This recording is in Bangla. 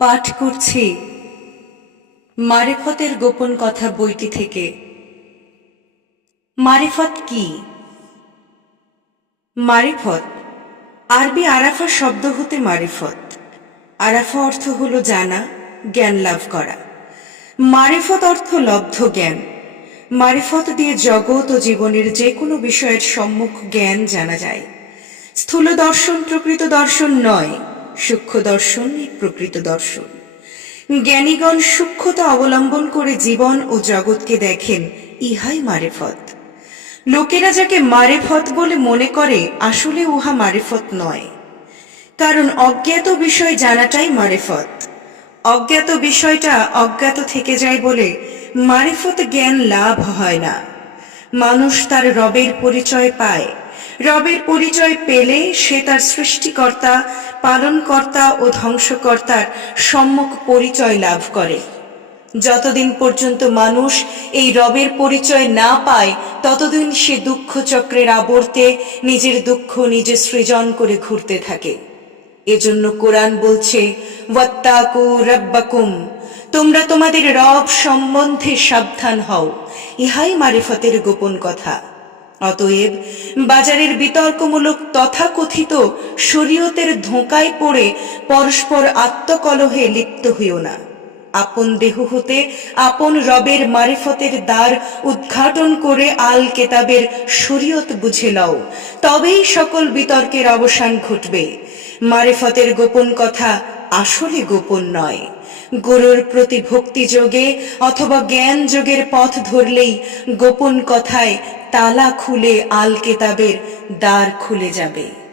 পাঠ করছি মারিফতের গোপন কথা বইটি থেকে। মারিফত কি? মারিফত আরবি আরাফা শব্দ হতে মারিফত। আরাফা অর্থ হলো জানা, জ্ঞান লাভ করা। মারিফত অর্থ লব্ধ জ্ঞান। মারিফত দিয়ে জগৎ ও জীবনের যে কোনো বিষয়ের সম্মুখ জ্ঞান জানা যায়। স্থূল দর্শন প্রকৃত দর্শন নয়, সূক্ষ্ম দর্শনই প্রকৃত দর্শন। জ্ঞানীগণ সূক্ষ্মতা অবলম্বন করে জীবন ও জগৎকে দেখেন, ইহাই মারিফত। লোকেরা যাকে মারিফত বলে মনে করে, আসলে উহা মারিফত নয়। কারণ অজ্ঞাত বিষয় জানাটাই মারিফত। অজ্ঞাত বিষয়টা অজ্ঞাত থেকে যায় বলে মারিফত জ্ঞান লাভ হয় না। মানুষ তার রবের পরিচয় পায়। রবের পরিচয় পেলে সে তার সৃষ্টিকর্তা, পালনকর্তা ও ধ্বংসকর্তার সম্যক পরিচয় লাভ করে। যতদিন পর্যন্ত মানুষ এই রবের পরিচয় না পায়, ততদিন সে দুঃখ চক্রের আবর্তে নিজের দুঃখ নিজে সৃজন করে ঘুরতে থাকে। এজন্য কোরআন বলছে, ওয়াত্তাকু রাব্বাকুম, তোমরা তোমাদের রব সম্বন্ধে সাবধান হও। ইহাই মারিফতের গোপন কথা। অতএব বাজারের বিতর্কমূলক তথাকথিত শরীয়তের ধোঁকায় পড়ে পরস্পর আত্মকলহে লিপ্ত হইও না। আপন দেহ হতে আপন রবের মারিফতের দ্বার উদ্ঘাটন করে আল কেতাবের শরীয়ত বুঝে লও, তবেই সকল বিতর্কের অবসান ঘটবে। মারিফতের গোপন কথা আসলে গোপন নয়। গুরুর প্রতি ভক্তি যোগে অথবা জ্ঞান যোগের পথ ধরলেই গোপন কথায় তালা খুলে আল কেতাবের দ্বার খুলে যাবে।